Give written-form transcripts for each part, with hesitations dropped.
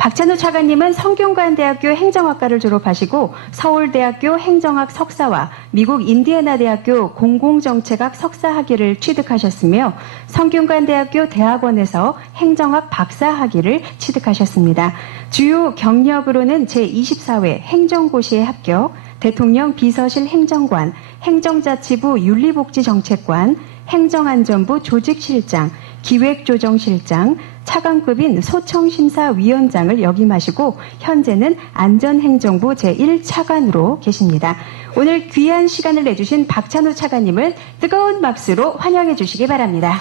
박찬호 차관님은 성균관대학교 행정학과를 졸업하시고 서울대학교 행정학 석사와 미국 인디애나 대학교 공공정책학 석사 학위를 취득하셨으며 성균관대학교 대학원에서 행정학 박사 학위를 취득하셨습니다. 주요 경력으로는 제24회 행정고시에 합격, 대통령 비서실 행정관, 행정자치부 윤리복지정책관, 행정안전부 조직실장, 기획조정실장, 차관급인 소청심사위원장을 역임하시고 현재는 안전행정부 제1차관으로 계십니다. 오늘 귀한 시간을 내주신 박찬호 차관님을 뜨거운 박수로 환영해 주시기 바랍니다.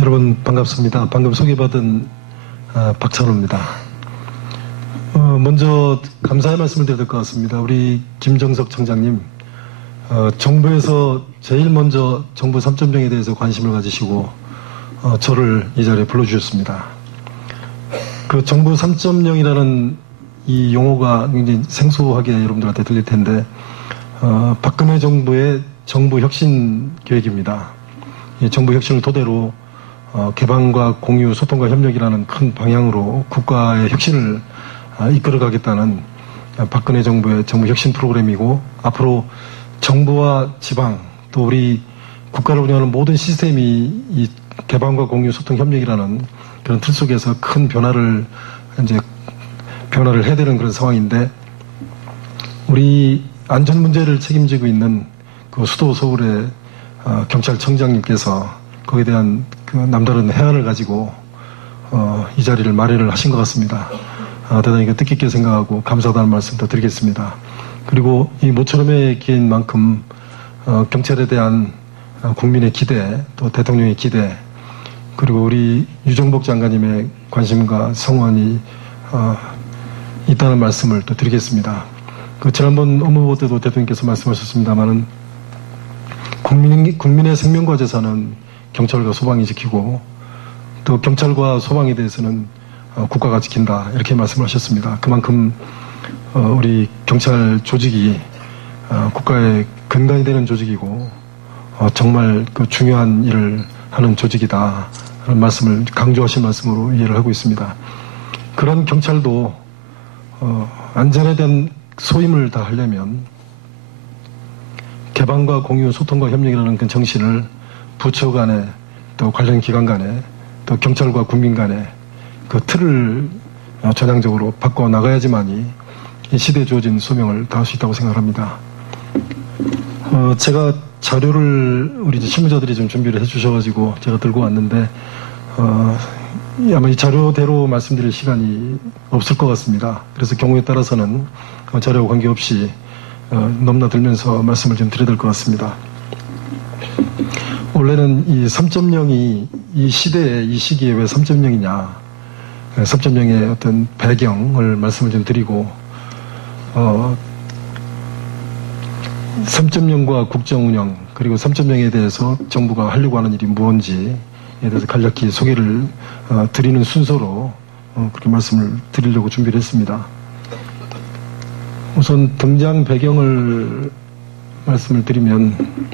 여러분 반갑습니다. 방금 소개받은 박찬호입니다. 먼저 감사의 말씀을 드려야 될 것 같습니다. 우리 김정석 청장님, 정부에서 제일 먼저 정부 3.0에 대해서 관심을 가지시고 저를 이 자리에 불러주셨습니다. 그 정부 3.0이라는 이 용어가 굉장히 생소하게 여러분들한테 들릴 텐데 박근혜 정부의 정부 혁신 계획입니다. 이 정부 혁신을 토대로 개방과 공유, 소통과 협력이라는 큰 방향으로 국가의 혁신을 이끌어가겠다는 박근혜 정부의 정부 혁신 프로그램이고, 앞으로 정부와 지방 또 우리 국가를 운영하는 모든 시스템이 이 개방과 공유, 소통, 협력이라는 그런 틀 속에서 큰 변화를 해야 되는 그런 상황인데, 우리 안전 문제를 책임지고 있는 그 수도 서울의 경찰청장님께서 거기에 대한 그 남다른 해안을 가지고 이 자리를 마련을 하신 것 같습니다. 대단히 뜻깊게 생각하고 감사하다는 말씀도 드리겠습니다. 그리고 이 모처럼의 기회인 만큼 경찰에 대한 국민의 기대, 또 대통령의 기대, 그리고 우리 유정복 장관님의 관심과 성원이 있다는 말씀을 또 드리겠습니다. 그 지난번 업무보고 때도 대통령께서 말씀하셨습니다마는 국민의 생명과 재산은 경찰과 소방이 지키고, 또 경찰과 소방에 대해서는 국가가 지킨다, 이렇게 말씀하셨습니다. 그만큼 우리 경찰 조직이 국가의 근간이 되는 조직이고 정말 그 중요한 일을 하는 조직이다, 그런 말씀을 강조하신 말씀으로 이해를 하고 있습니다. 그런 경찰도 안전에 대한 소임을 다 하려면 개방과 공유, 소통과 협력이라는 그 정신을 부처 간에, 또 관련 기관 간에, 또 경찰과 국민 간에 그 틀을 전향적으로 바꿔 나가야지만이 이 시대에 주어진 소명을 다할 수 있다고 생각합니다. 제가 자료를 우리 실무자들이 좀 준비를 해주셔가지고 제가 들고 왔는데 아마 이 자료대로 말씀드릴 시간이 없을 것 같습니다. 그래서 경우에 따라서는 자료와 관계없이 넘나들면서 말씀을 좀 드려야 될 것 같습니다. 원래는 이 3.0이 이 시대에, 이 시기에 왜 3.0이냐, 3.0의 어떤 배경을 말씀을 좀 드리고, 3.0과 국정운영, 그리고 3.0에 대해서 정부가 하려고 하는 일이 무엇인지에 대해서 간략히 소개를 드리는 순서로 그렇게 말씀을 드리려고 준비를 했습니다. 우선 등장 배경을 말씀을 드리면,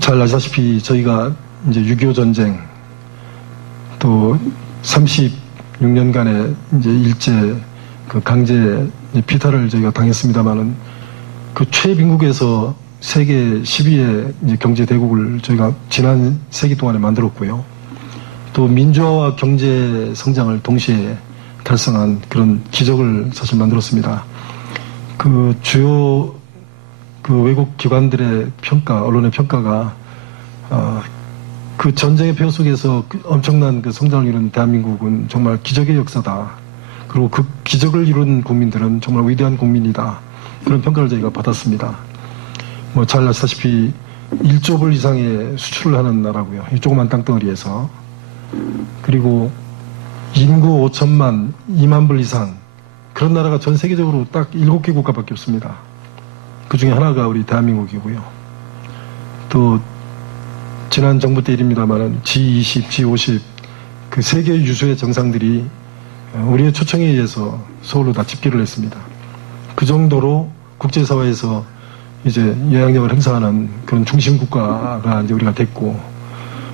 잘 아시다시피 저희가 이제 6.25 전쟁, 또 36년간의 이제 일제 그 강제 피탈을 저희가 당했습니다만은, 그 최빈국에서 세계 10위의 이제 경제 대국을 저희가 지난 세기 동안에 만들었고요. 또 민주화와 경제 성장을 동시에 달성한 그런 기적을 사실 만들었습니다. 그 주요 그 외국 기관들의 평가, 언론의 평가가 그 전쟁의 폐허 속에서 엄청난 그 성장을 이룬 대한민국은 정말 기적의 역사다. 그리고 그 기적을 이룬 국민들은 정말 위대한 국민이다. 그런 평가를 저희가 받았습니다. 뭐 잘 아시다시피 1조 불 이상의 수출을 하는 나라고요. 이 조그만 땅덩어리에서. 그리고 인구 5천만, 2만 불 이상, 그런 나라가 전 세계적으로 딱 7개 국가밖에 없습니다. 그 중에 하나가 우리 대한민국이고요. 또 지난 정부 때 일입니다만은 G20, G50 그 세계 유수의 정상들이 우리의 초청에 의해서 서울로 다 집결을 했습니다. 그 정도로 국제사회에서 이제 영향력을 행사하는 그런 중심 국가가 이제 우리가 됐고,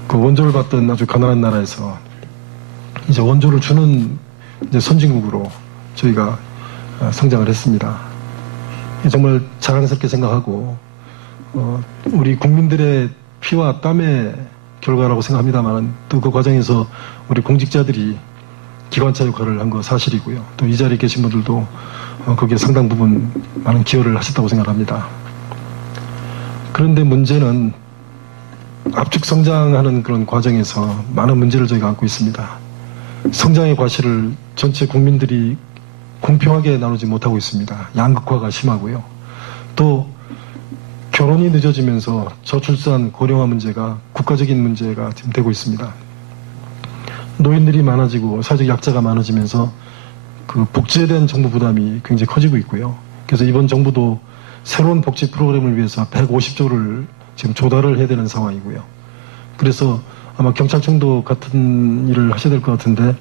그 원조를 받던 아주 가난한 나라에서 이제 원조를 주는 이제 선진국으로 저희가 성장을 했습니다. 정말 자랑스럽게 생각하고, 우리 국민들의 피와 땀의 결과라고 생각합니다만, 또 그 과정에서 우리 공직자들이 기관차 역할을 한 거 사실이고요. 또 이 자리에 계신 분들도 거기에 상당 부분 많은 기여를 하셨다고 생각합니다. 그런데 문제는 압축 성장하는 그런 과정에서 많은 문제를 저희가 안고 있습니다. 성장의 과실을 전체 국민들이 공평하게 나누지 못하고 있습니다. 양극화가 심하고요. 또 결혼이 늦어지면서 저출산, 고령화 문제가 국가적인 문제가 지금 되고 있습니다. 노인들이 많아지고 사회적 약자가 많아지면서 그 복지에 대한 정부 부담이 굉장히 커지고 있고요. 그래서 이번 정부도 새로운 복지 프로그램을 위해서 150조를 지금 조달을 해야 되는 상황이고요. 그래서 아마 경찰청도 같은 일을 하셔야 될 것 같은데,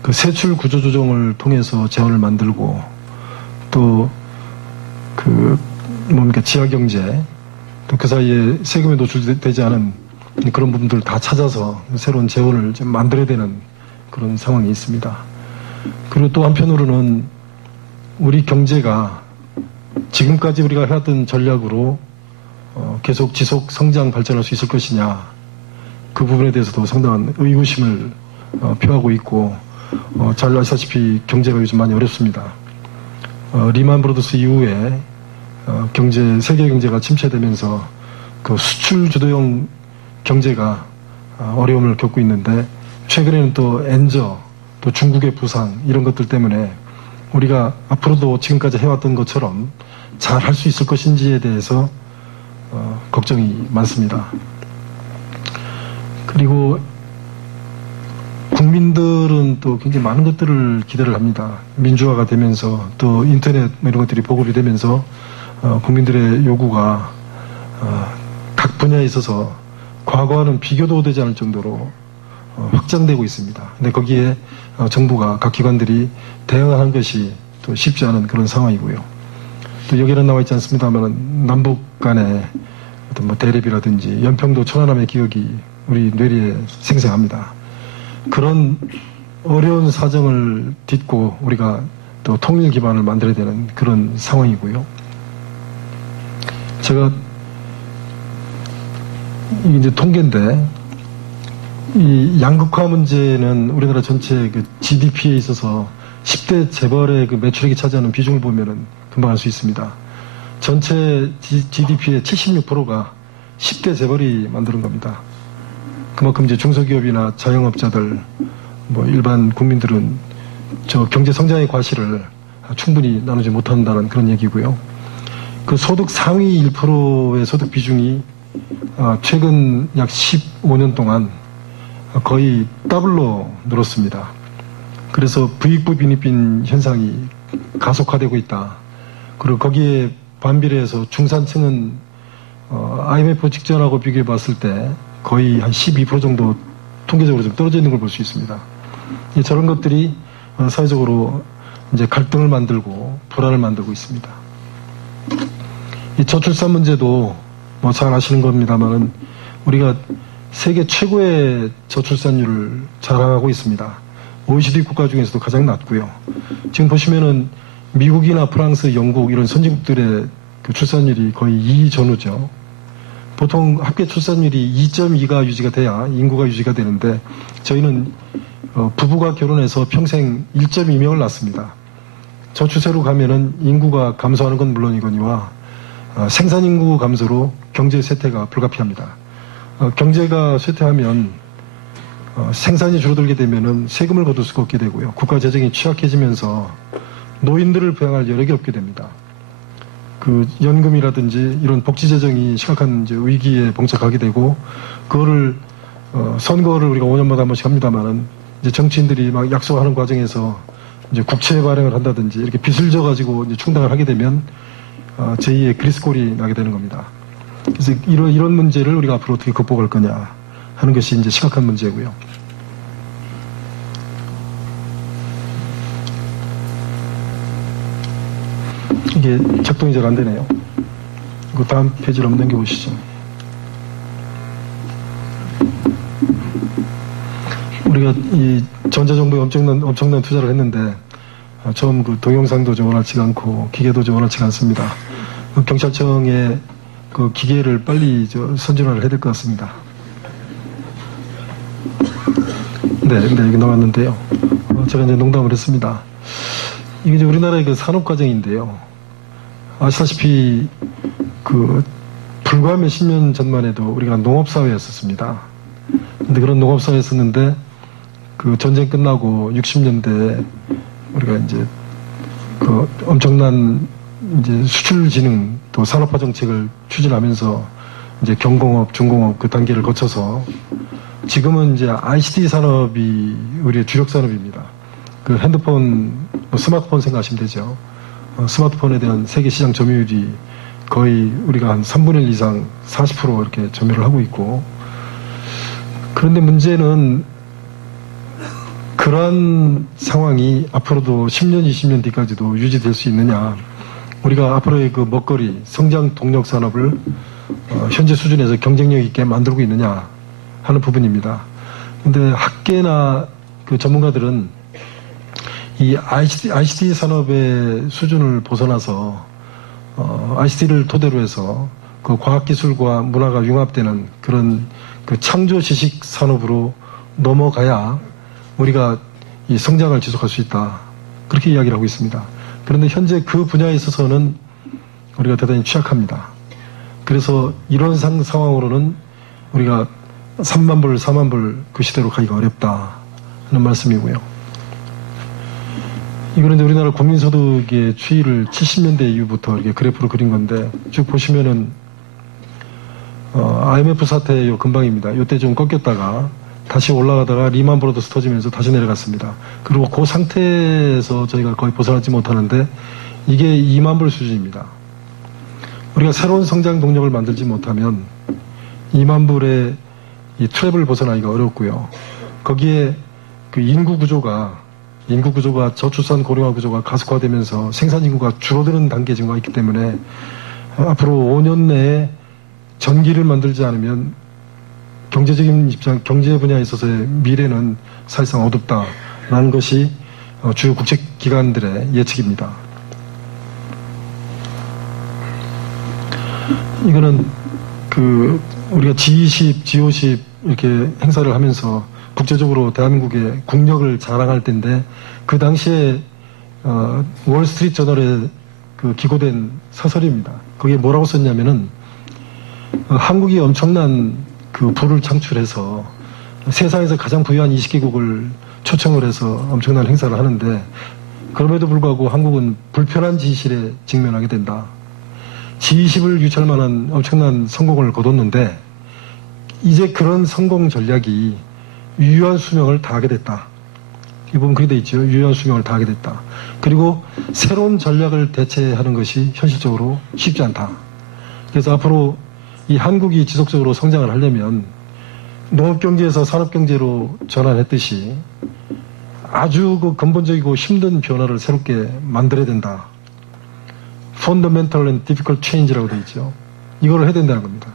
그 세출 구조 조정을 통해서 재원을 만들고, 또 그 뭡니까 지하 경제, 또 그 사이에 세금에 노출되지 않은 그런 부분들을 다 찾아서 새로운 재원을 좀 만들어야 되는 그런 상황이 있습니다. 그리고 또 한편으로는 우리 경제가 지금까지 우리가 해왔던 전략으로 계속 지속 성장 발전할 수 있을 것이냐, 그 부분에 대해서도 상당한 의구심을 표하고 있고, 잘 아시다시피 경제가 요즘 많이 어렵습니다. 리만 브로더스 이후에 세계 경제가 침체되면서 그 수출 주도형 경제가 어려움을 겪고 있는데, 최근에는 또 엔저, 또 중국의 부상 이런 것들 때문에 우리가 앞으로도 지금까지 해왔던 것처럼 잘 할 수 있을 것인지에 대해서 걱정이 많습니다. 그리고 국민들은 또 굉장히 많은 것들을 기대를 합니다. 민주화가 되면서 또 인터넷 이런 것들이 보급이 되면서 국민들의 요구가 각 분야에 있어서 과거와는 비교도 되지 않을 정도로 확장되고 있습니다. 근데 거기에 정부가, 각 기관들이 대응하는 것이 또 쉽지 않은 그런 상황이고요. 또 여기는 나와 있지 않습니다만 남북 간의 어떤 뭐 대립이라든지 연평도 천안함의 기억이 우리 뇌리에 생생합니다. 그런 어려운 사정을 딛고 우리가 또 통일 기반을 만들어야 되는 그런 상황이고요. 제가 이게 이제 통계인데, 이 양극화 문제는 우리나라 전체 그 GDP에 있어서 10대 재벌의 그 매출액이 차지하는 비중을 보면은 금방 알 수 있습니다. 전체 GDP의 76%가 10대 재벌이 만드는 겁니다. 그만큼 이제 중소기업이나 자영업자들, 뭐 일반 국민들은 저 경제 성장의 과실을 충분히 나누지 못한다는 그런 얘기고요. 그 소득 상위 1%의 소득 비중이 최근 약 15년 동안 거의 더블로 늘었습니다. 그래서 부익부 빈익빈 현상이 가속화되고 있다. 그리고 거기에 반비례해서 중산층은 IMF 직전하고 비교해 봤을 때 거의 한 12% 정도 통계적으로 좀 떨어져 있는 걸 볼 수 있습니다. 저런 것들이 사회적으로 이제 갈등을 만들고 불안을 만들고 있습니다. 이 저출산 문제도 뭐 잘 아시는 겁니다만은 우리가 세계 최고의 저출산율을 자랑하고 있습니다. OECD 국가 중에서도 가장 낮고요. 지금 보시면은 미국이나 프랑스, 영국 이런 선진국들의 그 출산율이 거의 2 전후죠. 보통 합계 출산율이 2.2가 유지가 돼야 인구가 유지가 되는데, 저희는 부부가 결혼해서 평생 1.2명을 낳습니다. 저 추세로 가면은 인구가 감소하는 건 물론이거니와 생산 인구 감소로 경제 쇠퇴가 불가피합니다. 경제가 쇠퇴하면 생산이 줄어들게 되면은 세금을 거둘 수가 없게 되고요. 국가 재정이 취약해지면서 노인들을 부양할 여력이 없게 됩니다. 그 연금이라든지 이런 복지 재정이 심각한 이제 위기에 봉착하게 되고, 그거를 선거를 우리가 5년마다 한 번씩 합니다만은 이제 정치인들이 막 약속하는 과정에서 이제 국채 발행을 한다든지 이렇게 빚을 져가지고 이제 충당을 하게 되면 제2의 그리스골이 나게 되는 겁니다. 그래서 이런 문제를 우리가 앞으로 어떻게 극복할 거냐 하는 것이 이제 심각한 문제고요. 이게 작동이 잘 안 되네요. 그 다음 페이지로 한번 넘겨보시죠. 우리가 이 전자정보에 엄청난 투자를 했는데 처음 그 동영상도 좀 원활치가 않고 기계도 좀 원활치가 않습니다. 경찰청에 그 기계를 빨리 선진화를 해야 될 것 같습니다. 네, 여기 나왔는데요. 제가 이제 농담을 했습니다. 이게 이제 우리나라의 그 산업 과정인데요. 아시다시피 그 불과 몇십 년 전만 해도 우리가 농업사회였었습니다. 근데 그런 농업사회였었는데 그 전쟁 끝나고 60년대에 우리가 이제 그 엄청난 이제 수출 진흥 또 산업화 정책을 추진하면서 이제 경공업, 중공업 그 단계를 거쳐서 지금은 이제 ICT 산업이 우리의 주력 산업입니다. 그 핸드폰, 스마트폰 생각하시면 되죠. 스마트폰에 대한 세계 시장 점유율이 거의 우리가 한 3분의 1 이상 40% 이렇게 점유를 하고 있고, 그런데 문제는 그러한 상황이 앞으로도 10년, 20년 뒤까지도 유지될 수 있느냐. 우리가 앞으로의 그 먹거리, 성장 동력 산업을 현재 수준에서 경쟁력 있게 만들고 있느냐 하는 부분입니다. 근데 학계나 그 전문가들은 이 ICT 산업의 수준을 벗어나서 ICT를 토대로 해서 그 과학기술과 문화가 융합되는 그런 그 창조 지식 산업으로 넘어가야 우리가 이 성장을 지속할 수 있다. 그렇게 이야기를 하고 있습니다. 그런데 현재 그 분야에 있어서는 우리가 대단히 취약합니다. 그래서 이런 상황으로는 우리가 3만 불, 4만 불 그 시대로 가기가 어렵다 하는 말씀이고요. 이거는 이제 우리나라 국민소득의 추이를 70년대 이후부터 이렇게 그래프로 그린 건데 쭉 보시면은 IMF 사태 요 근방입니다. 요때 좀 꺾였다가 다시 올라가다가 리만 브로더스 터지면서 다시 내려갔습니다. 그리고 그 상태에서 저희가 거의 벗어나지 못하는데 이게 2만 불 수준입니다. 우리가 새로운 성장 동력을 만들지 못하면 2만 불의 이 트랩을 벗어나기가 어렵고요. 거기에 그 인구 구조가 저출산 고령화 구조가 가속화되면서 생산 인구가 줄어드는 단계에 지금 와 있기 때문에 앞으로 5년 내에 전기를 만들지 않으면 경제적인 입장, 경제 분야에 있어서의 미래는 사실상 어둡다라는 것이 주요 국제기관들의 예측입니다. 이거는 그 우리가 G20, G50 이렇게 행사를 하면서 국제적으로 대한민국의 국력을 자랑할 때인데 그 당시에 월스트리트 저널에 그 기고된 사설입니다. 거기에 뭐라고 썼냐면은 한국이 엄청난 그 부를 창출해서 세상에서 가장 부유한 20개국을 초청을 해서 엄청난 행사를 하는데 그럼에도 불구하고 한국은 불편한 진실에 직면하게 된다. G20을 유치할 만한 엄청난 성공을 거뒀는데 이제 그런 성공 전략이 유효한 수명을 다하게 됐다. 이 부분 그렇게 돼 있죠. 유효한 수명을 다하게 됐다. 그리고 새로운 전략을 대체하는 것이 현실적으로 쉽지 않다. 그래서 앞으로 이 한국이 지속적으로 성장을 하려면 농업경제에서 산업경제로 전환했듯이 아주 그 근본적이고 힘든 변화를 새롭게 만들어야 된다. Fundamental and Difficult Change라고 돼 있죠. 이거를 해야 된다는 겁니다.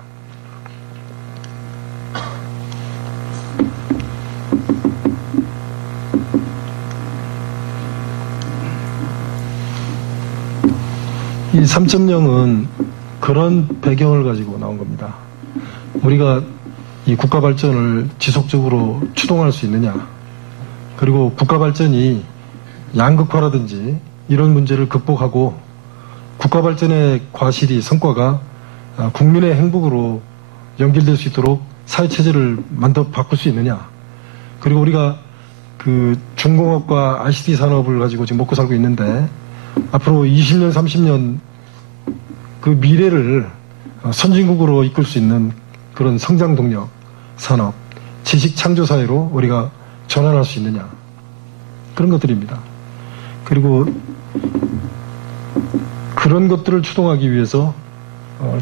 이 3.0은 그런 배경을 가지고 나온 겁니다. 우리가 이 국가 발전을 지속적으로 추동할 수 있느냐, 그리고 국가 발전이 양극화라든지 이런 문제를 극복하고 국가 발전의 과실이 성과가 국민의 행복으로 연결될 수 있도록 사회체제를 바꿀 수 있느냐, 그리고 우리가 그 중공업과 ICT 산업을 가지고 지금 먹고 살고 있는데 앞으로 20년, 30년 그 미래를 선진국으로 이끌 수 있는 그런 성장 동력, 산업, 지식 창조 사회로 우리가 전환할 수 있느냐, 그런 것들입니다. 그리고 그런 것들을 추동하기 위해서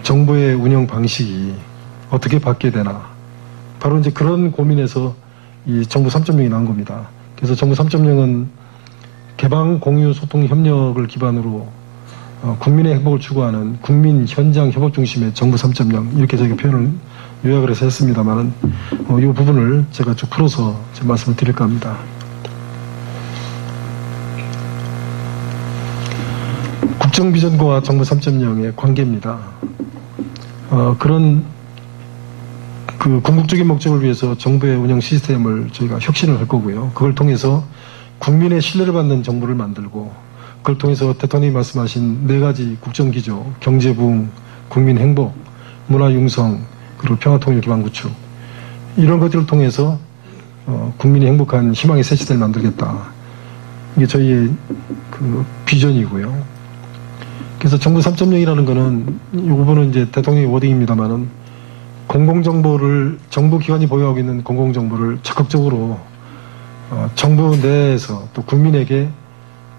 정부의 운영 방식이 어떻게 바뀌어야 되나. 바로 이제 그런 고민에서 이 정부 3.0이 나온 겁니다. 그래서 정부 3.0은 개방, 공유, 소통, 협력을 기반으로 국민의 행복을 추구하는 국민 현장 협업 중심의 정부 3.0 이렇게 저희가 표현을 요약을 해서 했습니다만은 이 부분을 제가 쭉 풀어서 제 말씀을 드릴까 합니다. 국정비전과 정부 3.0의 관계입니다. 그런 그 궁극적인 목적을 위해서 정부의 운영 시스템을 저희가 혁신을 할 거고요. 그걸 통해서 국민의 신뢰를 받는 정부를 만들고 그걸 통해서 대통령이 말씀하신 4가지 국정기조, 경제부흥, 국민 행복, 문화 융성, 그리고 평화통일 기반 구축 이런 것들을 통해서 국민이 행복한 희망의 새 시대를 만들겠다. 이게 저희의 그 비전이고요. 그래서 정부 3.0이라는 거는 이 부분은 이제 대통령의 워딩입니다만은 공공정보를 정부 기관이 보유하고 있는 공공정보를 적극적으로 정부 내에서 또 국민에게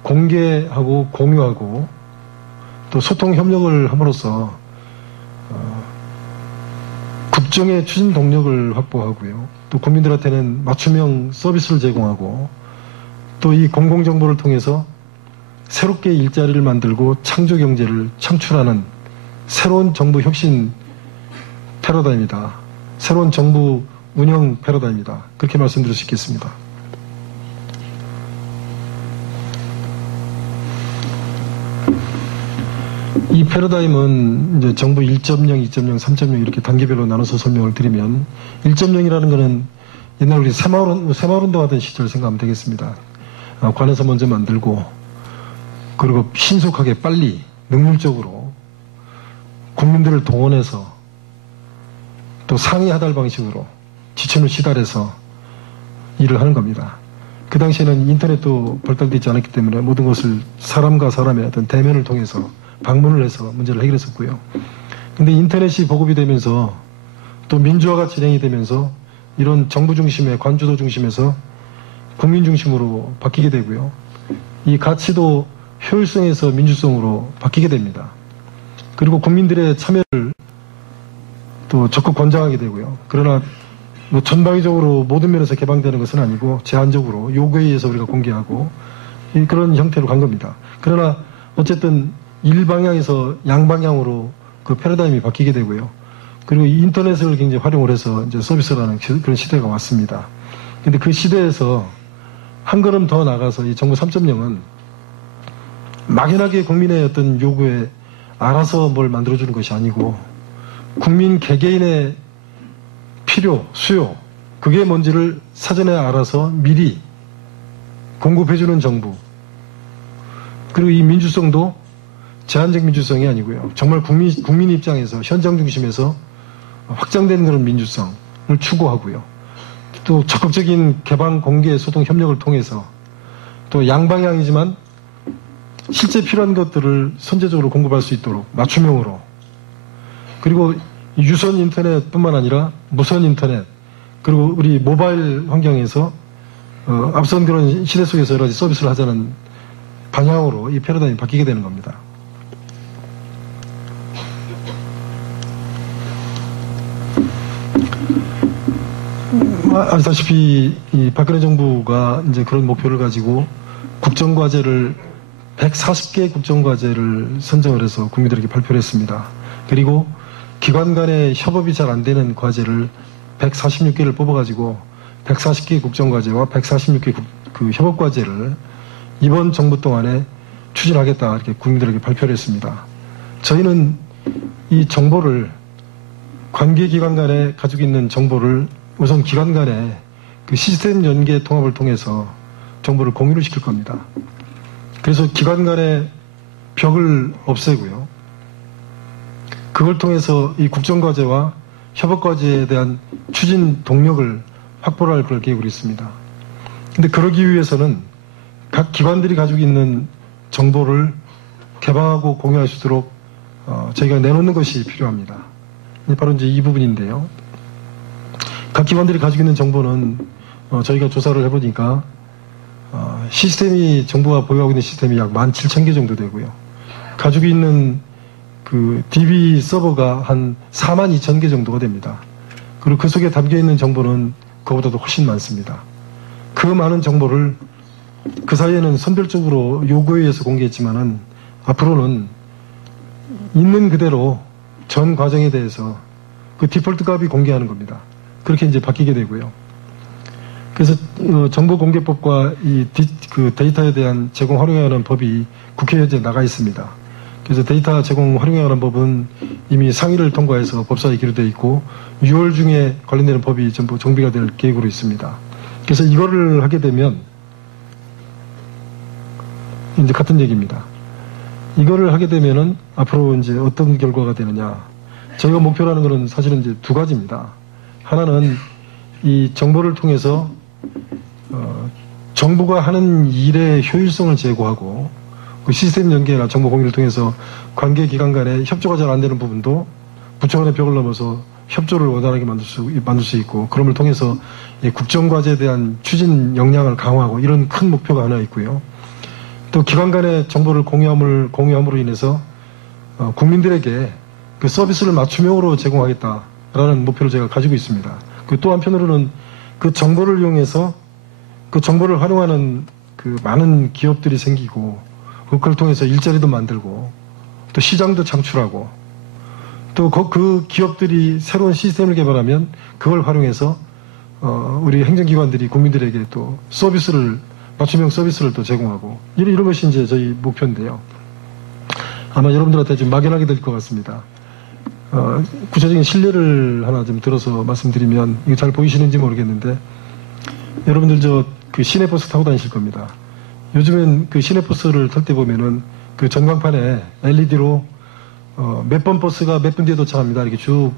공개하고 공유하고 또 소통 협력을 함으로써 국정의 추진 동력을 확보하고요. 또 국민들한테는 맞춤형 서비스를 제공하고 또 이 공공정보를 통해서 새롭게 일자리를 만들고 창조 경제를 창출하는 새로운 정부 혁신 패러다임이다. 새로운 정부 운영 패러다임이다. 그렇게 말씀드릴 수 있겠습니다. 이 패러다임은 이제 정부 1.0, 2.0, 3.0 이렇게 단계별로 나눠서 설명을 드리면 1.0이라는 것은 옛날 우리 새마을운동 하던 시절 생각하면 되겠습니다. 관에서 먼저 만들고 그리고 신속하게 빨리 능률적으로 국민들을 동원해서 또 상위 하달 방식으로 지침을 시달해서 일을 하는 겁니다. 그 당시에는 인터넷도 발달되지 않았기 때문에 모든 것을 사람과 사람의 어떤 대면을 통해서 방문을 해서 문제를 해결했었고요. 근데 인터넷이 보급이 되면서 또 민주화가 진행이 되면서 이런 정부 중심의 관주도 중심에서 국민 중심으로 바뀌게 되고요. 이 가치도 효율성에서 민주성으로 바뀌게 됩니다. 그리고 국민들의 참여를 또 적극 권장하게 되고요. 그러나 뭐 전방위적으로 모든 면에서 개방되는 것은 아니고 제한적으로 요구에 의해서 우리가 공개하고 그런 형태로 간 겁니다. 그러나 어쨌든 일방향에서 양방향으로 그 패러다임이 바뀌게 되고요. 그리고 인터넷을 굉장히 활용을 해서 이제 서비스를 하는 그런 시대가 왔습니다. 근데 그 시대에서 한 걸음 더 나가서 이 정부 3.0은 막연하게 국민의 어떤 요구에 알아서 뭘 만들어주는 것이 아니고 국민 개개인의 필요, 수요, 그게 뭔지를 사전에 알아서 미리 공급해주는 정부. 그리고 이 민주성도 제한적 민주성이 아니고요. 정말 국민 입장에서 현장 중심에서 확장된 그런 민주성을 추구하고요. 또 적극적인 개방, 공개, 소통, 협력을 통해서 또 양방향이지만 실제 필요한 것들을 선제적으로 공급할 수 있도록 맞춤형으로 그리고 유선 인터넷뿐만 아니라 무선 인터넷 그리고 우리 모바일 환경에서 앞선 그런 시대 속에서 여러 가지 서비스를 하자는 방향으로 이 패러다임이 바뀌게 되는 겁니다. 아시다시피 이 박근혜 정부가 이제 그런 목표를 가지고 국정과제를 140개 국정과제를 선정을 해서 국민들에게 발표를 했습니다. 그리고 기관 간의 협업이 잘 안 되는 과제를 146개를 뽑아가지고 140개 국정과제와 146개 그 협업과제를 이번 정부 동안에 추진하겠다 이렇게 국민들에게 발표를 했습니다. 저희는 이 정보를 관계기관 간에 가지고 있는 정보를 우선 기관 간의 그 시스템 연계 통합을 통해서 정보를 공유를 시킬 겁니다. 그래서 기관 간의 벽을 없애고요. 그걸 통해서 이 국정과제와 협업과제에 대한 추진 동력을 확보를 할 그럴 계획으로 있습니다. 근데 그러기 위해서는 각 기관들이 가지고 있는 정보를 개방하고 공유할 수 있도록 저희가 내놓는 것이 필요합니다. 바로 이제 이 부분인데요. 각 기관들이 가지고 있는 정보는 저희가 조사를 해보니까 시스템이 정부가 보유하고 있는 시스템이 약 17,000개 정도 되고요. 가지고 있는 그 DB 서버가 한 4만 2천 개 정도가 됩니다. 그리고 그 속에 담겨 있는 정보는 그보다도 훨씬 많습니다. 그 많은 정보를 그 사이에는 선별적으로 요구에 의해서 공개했지만은 앞으로는 있는 그대로 전 과정에 대해서 그 디폴트 값이 공개하는 겁니다. 그렇게 이제 바뀌게 되고요. 그래서 정보공개법과 그 데이터에 대한 제공 활용에 관한 법이 국회에 이제 나가 있습니다. 그래서 데이터 제공 활용에 관한 법은 이미 상위를 통과해서 법사위에 기록되어 있고 6월 중에 관련되는 법이 전부 정비가 될 계획으로 있습니다. 그래서 이거를 하게 되면 이제 같은 얘기입니다. 이거를 하게 되면은 앞으로 이제 어떤 결과가 되느냐. 저희가 목표로 하는 것은 사실은 이제 두 가지입니다. 하나는 이 정보를 통해서 정부가 하는 일의 효율성을 제고하고 그 시스템 연계나 정보 공유를 통해서 관계 기관 간에 협조가 잘 안 되는 부분도 부처 간의 벽을 넘어서 협조를 원활하게 만들 수 있고 그럼을 통해서 국정과제에 대한 추진 역량을 강화하고 이런 큰 목표가 하나 있고요. 또 기관 간의 정보를 공유함으로 인해서 국민들에게 그 서비스를 맞춤형으로 제공하겠다라는 목표를 제가 가지고 있습니다. 또 한편으로는 그 정보를 이용해서 그 정보를 활용하는 그 많은 기업들이 생기고 그걸 통해서 일자리도 만들고 또 시장도 창출하고 또 그 기업들이 새로운 시스템을 개발하면 그걸 활용해서 우리 행정기관들이 국민들에게 또 맞춤형 서비스를 또 제공하고 이런 것이 이제 저희 목표인데요. 아마 여러분들한테 좀 막연하게 될 것 같습니다. 구체적인 실례를 하나 좀 들어서 말씀드리면 이거 잘 보이시는지 모르겠는데 여러분들 그 시내버스 타고 다니실 겁니다. 요즘엔 그 시내버스를 탈 때 보면은 그 전광판에 LED로 몇 번 버스가 몇 분 뒤에 도착합니다. 이렇게 쭉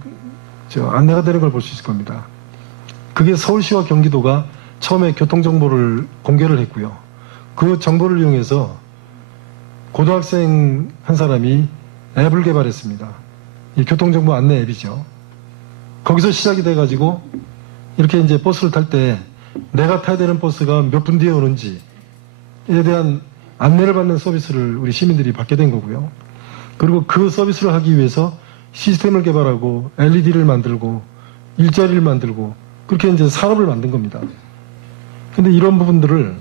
안내가 되는 걸 볼 수 있을 겁니다. 그게 서울시와 경기도가 처음에 교통정보를 공개를 했고요. 그 정보를 이용해서 고등학생 한 사람이 앱을 개발했습니다. 이 교통정보 안내 앱이죠. 거기서 시작이 돼가지고 이렇게 이제 버스를 탈 때 내가 타야 되는 버스가 몇 분 뒤에 오는지에 대한 안내를 받는 서비스를 우리 시민들이 받게 된 거고요. 그리고 그 서비스를 하기 위해서 시스템을 개발하고 LED를 만들고 일자리를 만들고 그렇게 이제 산업을 만든 겁니다. 근데 이런 부분들을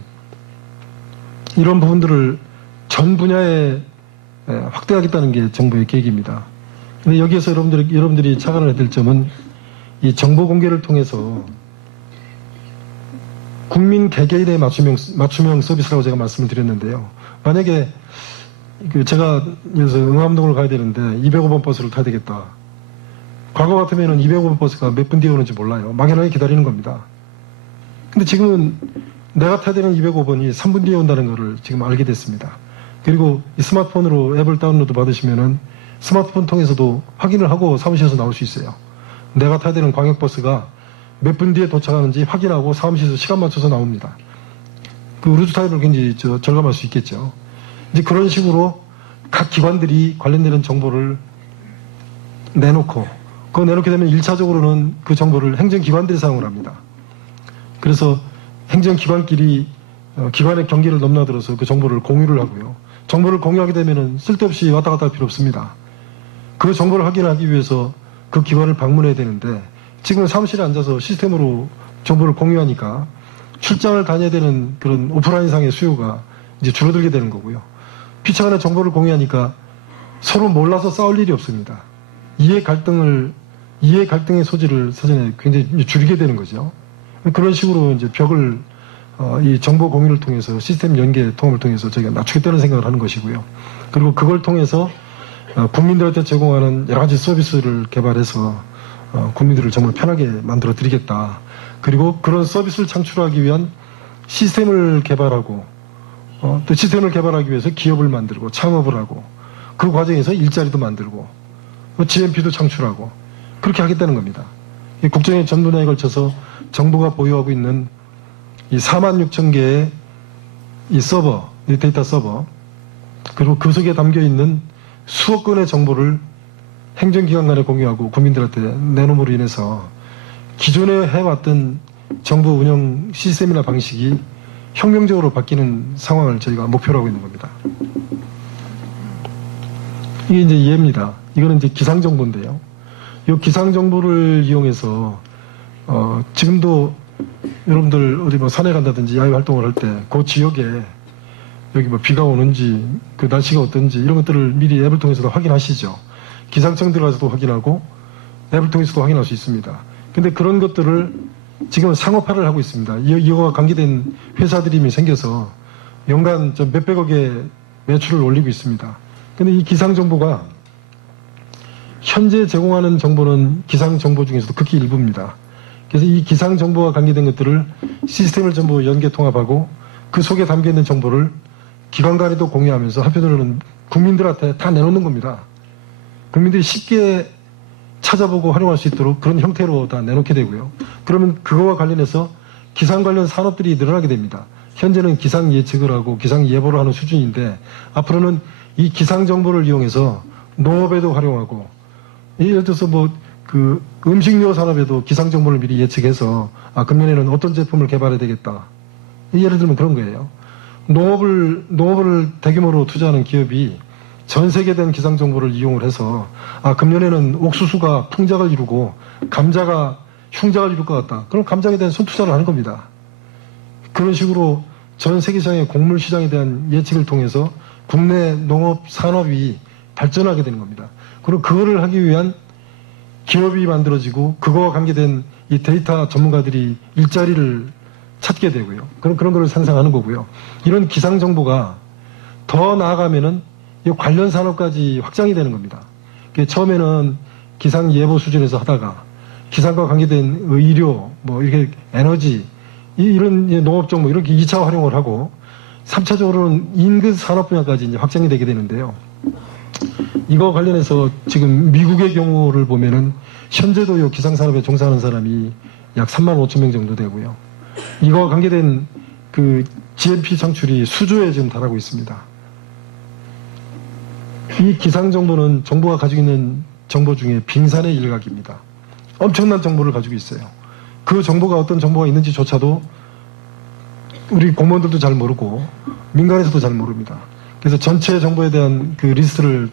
전 분야에 확대하겠다는 게 정부의 계획입니다. 근데 여기에서 여러분들이 착안해야 될 점은 이 정보 공개를 통해서 국민 개개인의 맞춤형 서비스라고 제가 말씀을 드렸는데요. 만약에 제가 여기서 응암동을 가야 되는데 205번 버스를 타야 되겠다. 과거 같으면 205번 버스가 몇 분 뒤에 오는지 몰라요. 막연하게 기다리는 겁니다. 근데 지금은 내가 타야 되는 205번이 3분 뒤에 온다는 것을 지금 알게 됐습니다. 그리고 이 스마트폰으로 앱을 다운로드 받으시면은 스마트폰 통해서도 확인을 하고 사무실에서 나올 수 있어요. 내가 타야 되는 광역버스가 몇 분 뒤에 도착하는지 확인하고 사무실에서 시간 맞춰서 나옵니다. 그 루트 타임을 굉장히 절감할 수 있겠죠. 이제 그런 식으로 각 기관들이 관련되는 정보를 내놓고 그거 내놓게 되면 1차적으로는 그 정보를 행정기관들이 사용을 합니다. 그래서 행정기관끼리 기관의 경계를 넘나들어서 그 정보를 공유를 하고요. 정보를 공유하게 되면은 쓸데없이 왔다 갔다 할 필요 없습니다. 그 정보를 확인하기 위해서 그 기관을 방문해야 되는데 지금은 사무실에 앉아서 시스템으로 정보를 공유하니까 출장을 다녀야 되는 그런 오프라인상의 수요가 이제 줄어들게 되는 거고요. 피차 간에 정보를 공유하니까 서로 몰라서 싸울 일이 없습니다. 이해 갈등의 소지를 사전에 굉장히 줄이게 되는 거죠. 그런 식으로 이제 벽을 이 정보 공유를 통해서 시스템 연계 통합을 통해서 저희가 낮추겠다는 생각을 하는 것이고요. 그리고 그걸 통해서 국민들한테 제공하는 여러 가지 서비스를 개발해서 국민들을 정말 편하게 만들어 드리겠다. 그리고 그런 서비스를 창출하기 위한 시스템을 개발하고 또 시스템을 개발하기 위해서 기업을 만들고 창업을 하고 그 과정에서 일자리도 만들고 GNP도 창출하고 그렇게 하겠다는 겁니다. 국정의 전 분야에 걸쳐서 정부가 보유하고 있는 이 4만 6천 개의 이 서버, 이 데이터 서버, 그리고 그 속에 담겨 있는 수억 건의 정보를 행정기관 간에 공유하고 국민들한테 내놓음으로 인해서 기존에 해왔던 정부 운영 시스템이나 방식이 혁명적으로 바뀌는 상황을 저희가 목표로 하고 있는 겁니다. 이게 이제 예입니다. 이거는 이제 기상정보인데요. 이 기상정보를 이용해서, 지금도 여러분들 어디 뭐 산에 간다든지 야외 활동을 할 때 그 지역에 여기 뭐 비가 오는지 그 날씨가 어떤지 이런 것들을 미리 앱을 통해서도 확인하시죠. 기상청 들어가서도 확인하고 앱을 통해서도 확인할 수 있습니다. 근데 그런 것들을 지금 상업화를 하고 있습니다. 이거와 관계된 회사들이 이미 생겨서 연간 좀 몇백억의 매출을 올리고 있습니다. 근데 이 기상정보가 현재 제공하는 정보는 기상정보 중에서도 극히 일부입니다. 그래서 이 기상정보와 관계된 것들을 시스템을 전부 연계 통합하고 그 속에 담겨있는 정보를 기관 간에도 공유하면서 한편으로는 국민들한테 다 내놓는 겁니다. 국민들이 쉽게 찾아보고 활용할 수 있도록 그런 형태로 다 내놓게 되고요. 그러면 그거와 관련해서 기상 관련 산업들이 늘어나게 됩니다. 현재는 기상 예측을 하고 기상 예보를 하는 수준인데 앞으로는 이 기상 정보를 이용해서 농업에도 활용하고 예를 들어서 뭐 그 음식료 산업에도 기상 정보를 미리 예측해서 금년에는 어떤 제품을 개발해야 되겠다. 예를 들면 그런 거예요. 농업을 대규모로 투자하는 기업이 전 세계에 대한 기상 정보를 이용을 해서 금년에는 옥수수가 풍작을 이루고 감자가 흉작을 이룰 것 같다. 그럼 감작에 대한 손투자를 하는 겁니다. 그런 식으로 전 세계 시장의 곡물 시장에 대한 예측을 통해서 국내 농업 산업이 발전하게 되는 겁니다. 그리고 그거를 하기 위한 기업이 만들어지고 그거와 관계된 이 데이터 전문가들이 일자리를 찾게 되고요. 그런 걸 상상하는 거고요. 이런 기상 정보가 더 나아가면은 이 관련 산업까지 확장이 되는 겁니다. 처음에는 기상 예보 수준에서 하다가 기상과 관계된 의료, 뭐 이렇게 에너지, 이런 농업 정보 이렇게 2차 활용을 하고 3차적으로는 인근 산업 분야까지 이제 확장이 되게 되는데요. 이거 관련해서 지금 미국의 경우를 보면은 현재도 이 기상 산업에 종사하는 사람이 약 3만 5천 명 정도 되고요. 이거와 관계된 그 GNP 창출이 수조에 지금 달하고 있습니다. 이 기상 정보는 정부가 가지고 있는 정보 중에 빙산의 일각입니다. 엄청난 정보를 가지고 있어요. 그 정보가 어떤 정보가 있는지조차도 우리 공무원들도 잘 모르고 민간에서도 잘 모릅니다. 그래서 전체 정보에 대한 그 리스트를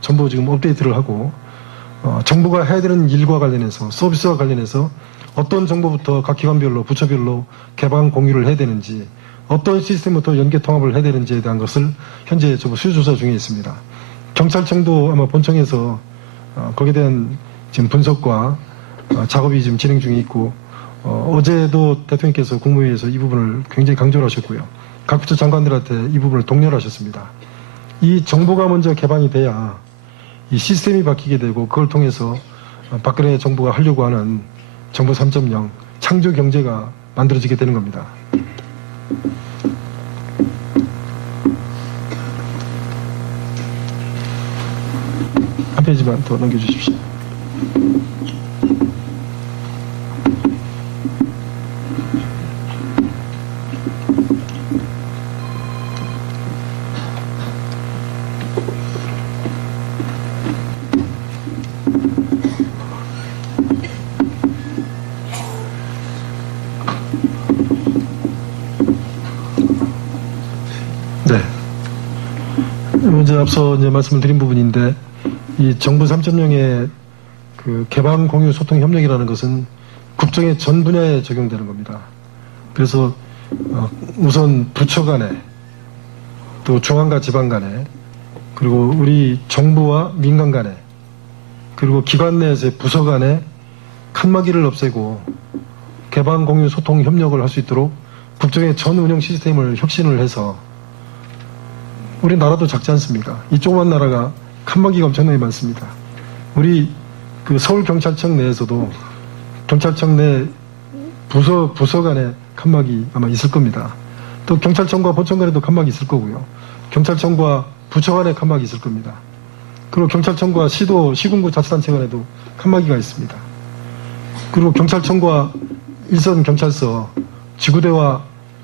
전부 지금 업데이트를 하고 정부가 해야 되는 일과 관련해서 서비스와 관련해서 어떤 정보부터 각 기관별로 부처별로 개방 공유를 해야 되는지 어떤 시스템부터 연계 통합을 해야 되는지에 대한 것을 현재 전부 수요조사 중에 있습니다. 경찰청도 아마 본청에서 거기에 대한 지금 분석과 작업이 지금 진행 중에 있고 어제도 대통령께서 국무회의에서 이 부분을 굉장히 강조를 하셨고요. 각 부처 장관들한테 이 부분을 독려를 하셨습니다. 이 정보가 먼저 개방이 돼야 이 시스템이 바뀌게 되고 그걸 통해서 박근혜 정부가 하려고 하는 정부 3.0 창조 경제가 만들어지게 되는 겁니다. 한 페이지만 더 넘겨주십시오. 이제 앞서 이제 말씀을 드린 부분인데, 이 정부 3.0의 그 개방 공유 소통 협력이라는 것은 국정의 전 분야에 적용되는 겁니다. 그래서 우선 부처 간에 또 중앙과 지방 간에 그리고 우리 정부와 민간 간에 그리고 기관 내에서의 부서 간에 칸막이를 없애고 개방 공유 소통 협력을 할 수 있도록 국정의 전 운영 시스템을 혁신을 해서 우리 나라도 작지 않습니까? 이 조그만 나라가 칸막이가 엄청나게 많습니다. 우리 그 서울경찰청 내에서도 경찰청 내 부서 간에 칸막이 아마 있을 겁니다. 또 경찰청과 보청 간에도 칸막이 있을 거고요. 경찰청과 부처 간에 칸막이 있을 겁니다. 그리고 경찰청과 시군구 자치단체 간에도 칸막이가 있습니다. 그리고 경찰청과 일선 경찰서, 지구대와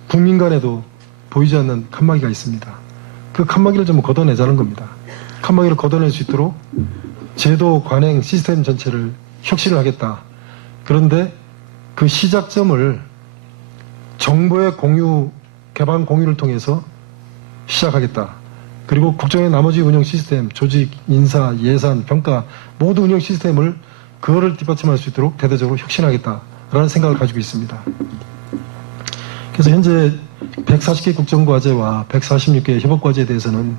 국민 간에도 보이지 않는 칸막이가 있습니다. 그 칸막이를 좀 걷어내자는 겁니다. 칸막이를 걷어낼 수 있도록 제도, 관행, 시스템 전체를 혁신을 하겠다. 그런데 그 시작점을 정보의 공유, 개방 공유를 통해서 시작하겠다. 그리고 국정의 나머지 운영 시스템, 조직, 인사, 예산, 평가 모든 운영 시스템을 그거를 뒷받침할 수 있도록 대대적으로 혁신하겠다라는 생각을 가지고 있습니다. 그래서 현재 140개 국정과제와 146개 협업과제에 대해서는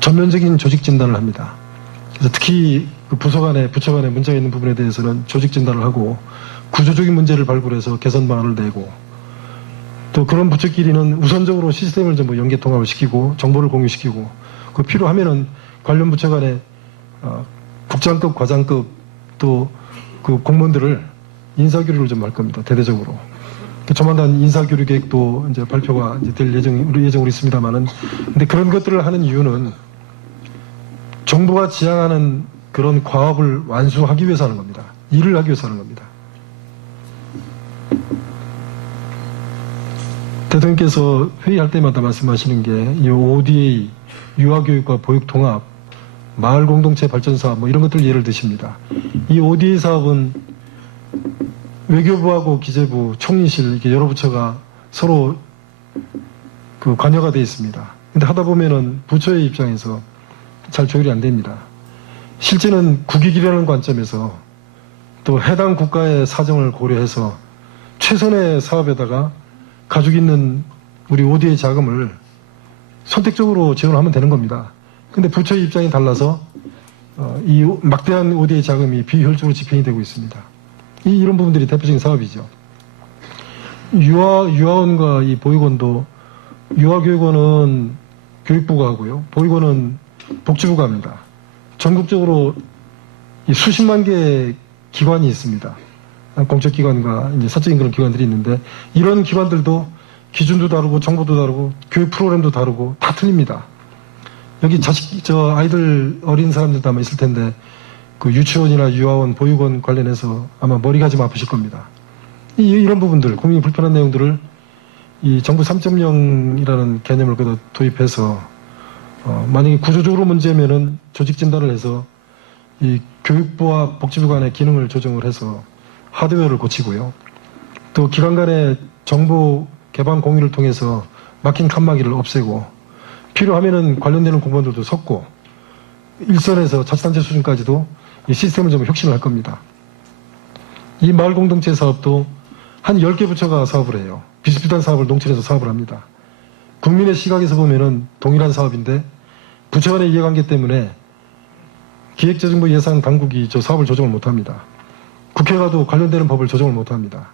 전면적인 조직 진단을 합니다. 그래서 특히 그 부처 간에 문제가 있는 부분에 대해서는 조직 진단을 하고 구조적인 문제를 발굴해서 개선 방안을 내고 또 그런 부처끼리는 우선적으로 시스템을 전부 연계 통합을 시키고 정보를 공유시키고 그 필요하면은 관련 부처 간에 국장급, 과장급 또 그 공무원들을 인사교류를 좀 할 겁니다. 대대적으로. 조만간 인사교류 계획도 이제 발표가 이제 될 예정으로 있습니다만은 근데 그런 것들을 하는 이유는 정부가 지향하는 그런 과업을 완수하기 위해서 하는 겁니다. 일을 하기 위해서 하는 겁니다. 대통령께서 회의할 때마다 말씀하시는 게 이 ODA, 유아교육과 보육통합, 마을공동체 발전사업 뭐 이런 것들 예를 드십니다. 이 ODA 사업은 외교부하고 기재부, 총리실 이렇게 여러 부처가 서로 그 관여가 되어 있습니다. 근데 하다 보면은 부처의 입장에서 잘 조율이 안 됩니다. 실제는 국익이라는 관점에서 또 해당 국가의 사정을 고려해서 최선의 사업에다가 가지고 있는 우리 ODA 자금을 선택적으로 지원하면 되는 겁니다. 근데 부처의 입장이 달라서 이 막대한 ODA 자금이 비효율적으로 집행이 되고 있습니다. 이런 부분들이 대표적인 사업이죠. 유아원과 이 보육원도 유아교육원은 교육부가 하고요. 보육원은 복지부가 합니다. 전국적으로 이 수십만 개의 기관이 있습니다. 공적기관과 이제 사적인 그런 기관들이 있는데 이런 기관들도 기준도 다르고 정보도 다르고 교육 프로그램도 다르고 다 틀립니다. 여기 아이들 어린 사람들도 아마 있을 텐데 그 유치원이나 유아원, 보육원 관련해서 아마 머리가 좀 아프실 겁니다. 이런 부분들, 국민이 불편한 내용들을 이 정부 3.0이라는 개념을 도입해서 만약에 구조적으로 문제면은 조직 진단을 해서 이 교육부와 복지부 간의 기능을 조정을 해서 하드웨어를 고치고요. 또 기관 간의 정보 개방 공유를 통해서 막힌 칸막이를 없애고 필요하면은 관련되는 공무원들도 섞고 일선에서 자치단체 수준까지도 이 시스템을 좀 혁신을 할 겁니다. 이 마을공동체 사업도 한 10개 부처가 사업을 해요. 비슷비슷한 사업을 농촌에서 사업을 합니다. 국민의 시각에서 보면은 동일한 사업인데 부처 간의 이해관계 때문에 기획재정부 예산 당국이 저 사업을 조정을 못합니다. 국회가도 관련되는 법을 조정을 못합니다.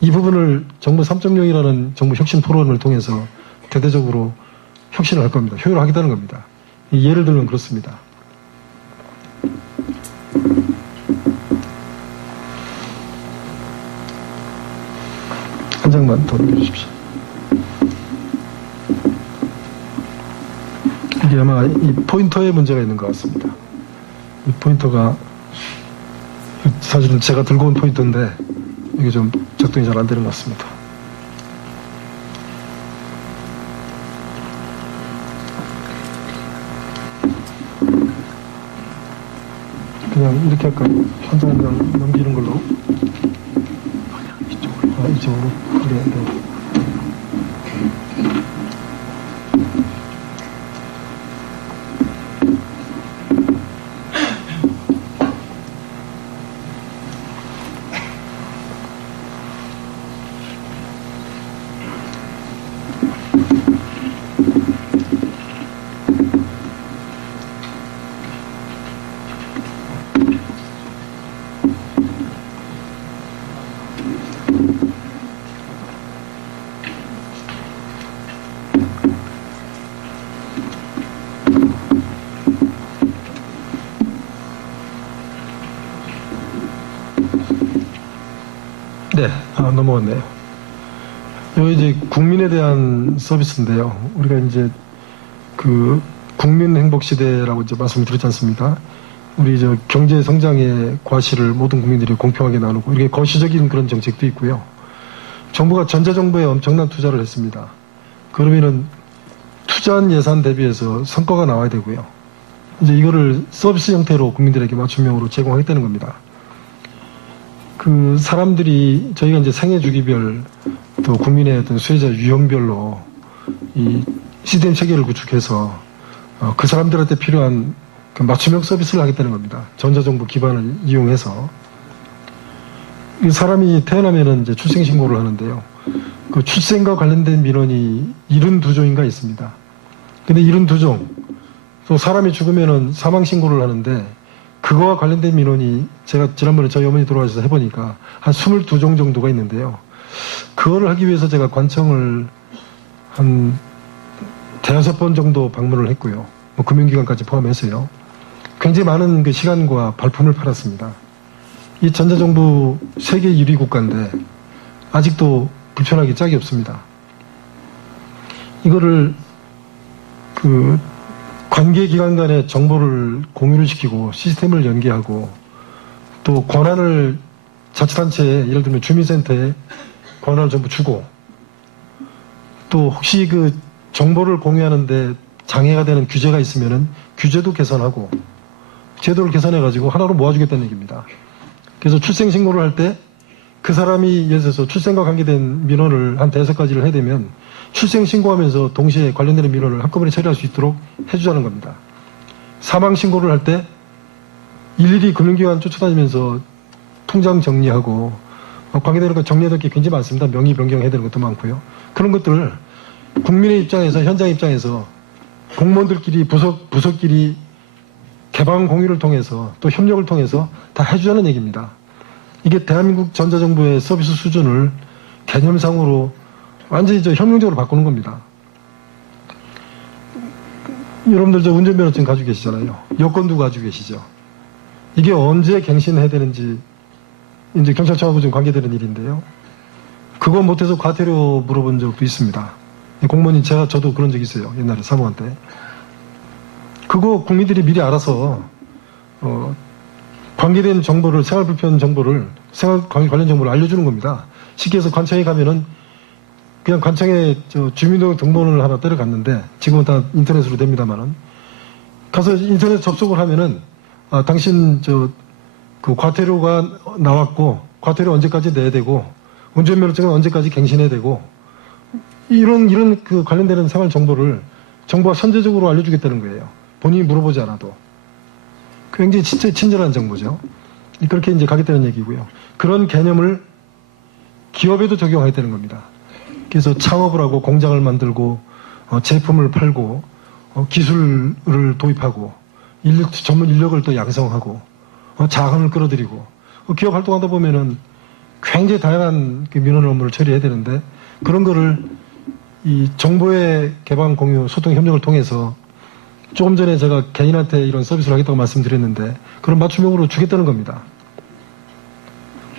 이 부분을 정부 3.0이라는 정부 혁신 토론을 통해서 대대적으로 혁신을 할 겁니다. 효율화하겠다는 겁니다. 예를 들면 그렇습니다. 한 장만 더 넘겨주십시오. 이게 아마 이 포인터에 문제가 있는 것 같습니다. 이 포인터가 사실은 제가 들고 온 포인터인데 이게 좀 작동이 잘 안 되는 것 같습니다. 그냥 이렇게 할까요? 한 장 한 장 넘기는 걸로. 이쪽으로. 그래, 네. 네, 넘어갔네요. 여기 이제 국민에 대한 서비스인데요. 우리가 이제 그 국민 행복 시대라고 이제 말씀을 드렸지 않습니까? 우리 저 경제 성장의 과실을 모든 국민들이 공평하게 나누고 이렇게 거시적인 그런 정책도 있고요. 정부가 전자정보에 엄청난 투자를 했습니다. 그러면은 투자한 예산 대비해서 성과가 나와야 되고요. 이제 이거를 서비스 형태로 국민들에게 맞춤형으로 제공하겠다는 겁니다. 그 사람들이 저희가 이제 생애 주기별 또 국민의 어떤 수혜자 유형별로 이 시스템 체계를 구축해서 그 사람들한테 필요한 그 맞춤형 서비스를 하겠다는 겁니다. 전자정부 기반을 이용해서. 이 사람이 태어나면은 이제 출생신고를 하는데요. 그 출생과 관련된 민원이 72종인가 있습니다. 근데 72종, 또 사람이 죽으면은 사망신고를 하는데 그거와 관련된 민원이 제가 지난번에 저희 어머니 돌아가셔서 해보니까 한 22종 정도가 있는데요. 그거를 하기 위해서 제가 관청을 한 5번 정도 방문을 했고요. 뭐 금융기관까지 포함해서요. 굉장히 많은 그 시간과 발품을 팔았습니다. 이 전자정부 세계 1위 국가인데 아직도 불편하기 짝이 없습니다. 이거를 그 관계기관 간의 정보를 공유를 시키고 시스템을 연계하고 또 권한을 자치단체에 예를 들면 주민센터에 권한을 전부 주고 또 혹시 그 정보를 공유하는데 장애가 되는 규제가 있으면은 규제도 개선하고 제도를 개선해가지고 하나로 모아주겠다는 얘기입니다. 그래서 출생신고를 할 때 그 사람이 예를 들어서 출생과 관계된 민원을 한 5가지를 해야 되면 출생신고하면서 동시에 관련되는 민원을 한꺼번에 처리할 수 있도록 해주자는 겁니다. 사망신고를 할 때 일일이 금융기관 쫓아다니면서 통장 정리하고 관계되는 거 정리해야 될 게 굉장히 많습니다. 명의 변경해야 되는 것도 많고요. 그런 것들을 국민의 입장에서 현장 입장에서 공무원들끼리 부서끼리 개방 공유를 통해서 또 협력을 통해서 다 해주자는 얘기입니다. 이게 대한민국 전자정부의 서비스 수준을 개념상으로 완전히 혁명적으로 바꾸는 겁니다. 여러분들 저 운전면허증 가지고 계시잖아요. 여권도 가지고 계시죠. 이게 언제 갱신해야 되는지 이제 경찰청하고 좀 관계되는 일인데요. 그거 못해서 과태료 물어본 적도 있습니다. 공무원인 저도 그런 적 있어요. 옛날에 사무관 때. 그거 국민들이 미리 알아서 관계된 정보를 생활 불편 정보를 생활 관련 정보를 알려주는 겁니다. 쉽게 해서 관청에 가면은 그냥 관청에 주민등록번호를 하나 때려갔는데 지금은 다 인터넷으로 됩니다만은 가서 인터넷 접속을 하면은 당신 그 과태료가 나왔고 과태료 언제까지 내야 되고 운전면허증은 언제까지 갱신해야 되고 이런 그 관련되는 생활 정보를 정부가 선제적으로 알려주겠다는 거예요. 본인이 물어보지 않아도. 굉장히 진짜 친절한 정보죠. 그렇게 이제 가겠다는 얘기고요. 그런 개념을 기업에도 적용해야 되는 겁니다. 그래서 창업을 하고 공장을 만들고 제품을 팔고 기술을 도입하고 전문 인력을 또 양성하고 자금을 끌어들이고 기업 활동하다 보면은 굉장히 다양한 그 민원 업무를 처리해야 되는데 그런 거를 이 정보의 개방 공유 소통 협력을 통해서 조금 전에 제가 개인한테 이런 서비스를 하겠다고 말씀드렸는데 그런 맞춤형으로 주겠다는 겁니다.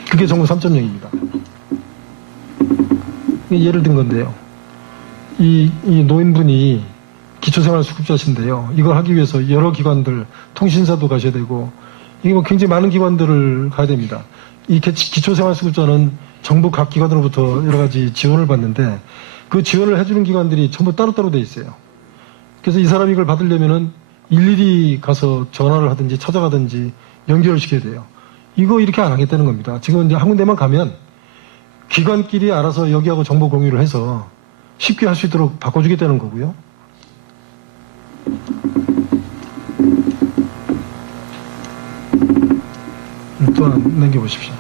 그게 정부 3.0입니다. 예를 든 건데요. 이 노인분이 기초생활수급자신데요. 이걸 하기 위해서 여러 기관들, 통신사도 가셔야 되고 이게 뭐 굉장히 많은 기관들을 가야 됩니다. 이 기초생활수급자는 정부 각 기관으로부터 여러 가지 지원을 받는데 그 지원을 해주는 기관들이 전부 따로따로 돼 있어요. 그래서 이 사람이 이걸 받으려면은 일일이 가서 전화를 하든지 찾아가든지 연결을 시켜야 돼요. 이거 이렇게 안 하겠다는 겁니다. 지금 이제 한 군데만 가면 기관끼리 알아서 여기하고 정보 공유를 해서 쉽게 할 수 있도록 바꿔주겠다는 거고요. 또 하나 남겨보십시오.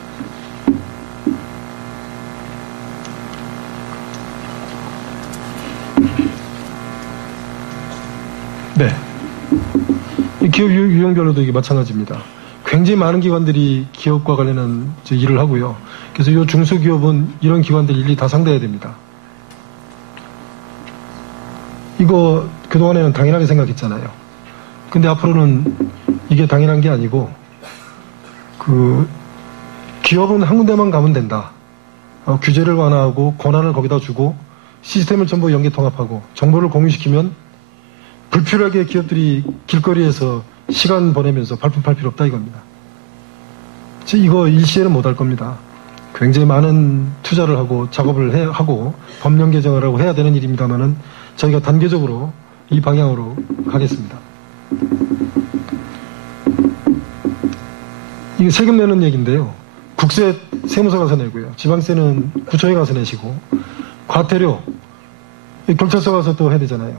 네. 기업 유형별로도 이게 마찬가지입니다. 굉장히 많은 기관들이 기업과 관련한 일을 하고요. 그래서 이 중소기업은 이런 기관들 일일이 다 상대해야 됩니다. 이거 그동안에는 당연하게 생각했잖아요. 근데 앞으로는 이게 당연한 게 아니고 그 기업은 한 군데만 가면 된다. 규제를 완화하고 권한을 거기다 주고 시스템을 전부 연계 통합하고 정보를 공유시키면 불필요하게 기업들이 길거리에서 시간 보내면서 발품 팔 필요 없다 이겁니다. 이거 일시에는 못할 겁니다. 굉장히 많은 투자를 하고 작업을 하고 법령 개정을 하고 해야 되는 일입니다만은 저희가 단계적으로 이 방향으로 가겠습니다. 이게 세금 내는 얘기인데요. 국세 세무서 가서 내고요. 지방세는 구청에 가서 내시고 과태료 경찰서 가서 또 해야 되잖아요.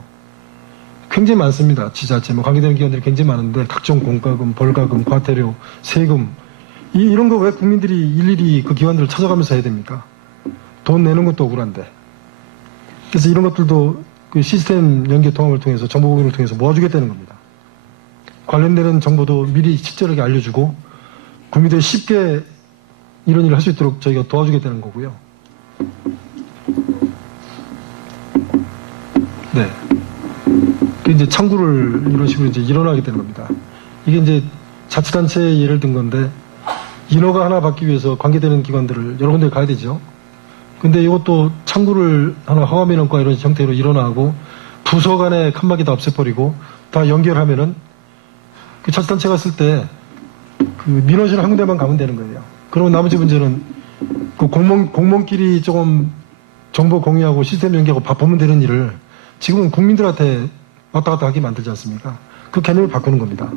굉장히 많습니다. 지자체, 관계되는 기관들이 굉장히 많은데, 각종 공과금, 벌가금, 과태료, 세금, 이런 거 왜 국민들이 일일이 그 기관들을 찾아가면서 해야 됩니까? 돈 내는 것도 억울한데. 그래서 이런 것들도 그 시스템 연계 통합을 통해서, 정보 공유를 통해서 모아주겠다는 겁니다. 관련되는 정보도 미리 친절하게 알려주고, 국민들이 쉽게 이런 일을 할 수 있도록 저희가 도와주겠다는 거고요. 네. 이제 창구를 이런 식으로 이제 일어나게 되는 겁니다. 이게 이제 자치단체의 예를 든 건데, 인허가 하나 받기 위해서 관계되는 기관들을 여러 군데 가야 되죠. 근데 이것도 창구를 하나 허가민원과 이런 형태로 일어나고, 부서 간의 칸막이 다 없애버리고, 다 연결하면은, 그 자치단체 갔을 때, 그 민원실 한 군데만 가면 되는 거예요. 그러면 나머지 문제는, 그 공무원끼리 조금 정보 공유하고 시스템 연계하고 바쁘면 되는 일을 지금은 국민들한테 왔다 갔다 하게 만들지 않습니까? 그 개념을 바꾸는 겁니다.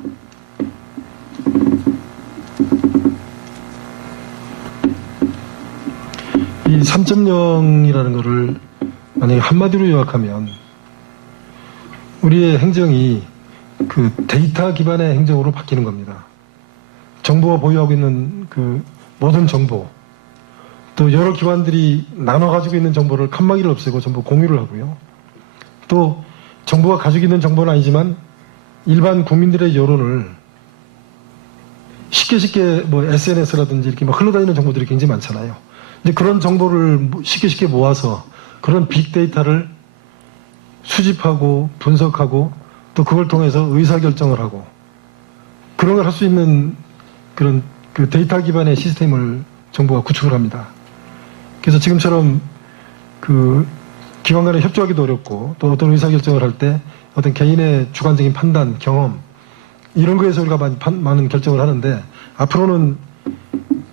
이 3.0이라는 거를 만약에 한마디로 요약하면 우리의 행정이 그 데이터 기반의 행정으로 바뀌는 겁니다. 정부가 보유하고 있는 그 모든 정보, 또 여러 기관들이 나눠 가지고 있는 정보를 칸막이를 없애고 전부 공유를 하고요. 또 정부가 가지고 있는 정보는 아니지만 일반 국민들의 여론을 쉽게 SNS라든지 이렇게 막 흘러다니는 정보들이 굉장히 많잖아요. 이제 그런 정보를 쉽게 모아서 그런 빅데이터를 수집하고 분석하고 또 그걸 통해서 의사결정을 하고 그런 걸 할 수 있는 그런 그 데이터 기반의 시스템을 정부가 구축을 합니다. 그래서 지금처럼 그 기관 간에 협조하기도 어렵고 또 어떤 의사결정을 할 때 어떤 개인의 주관적인 판단, 경험 이런 거에서 우리가 많은 결정을 하는데 앞으로는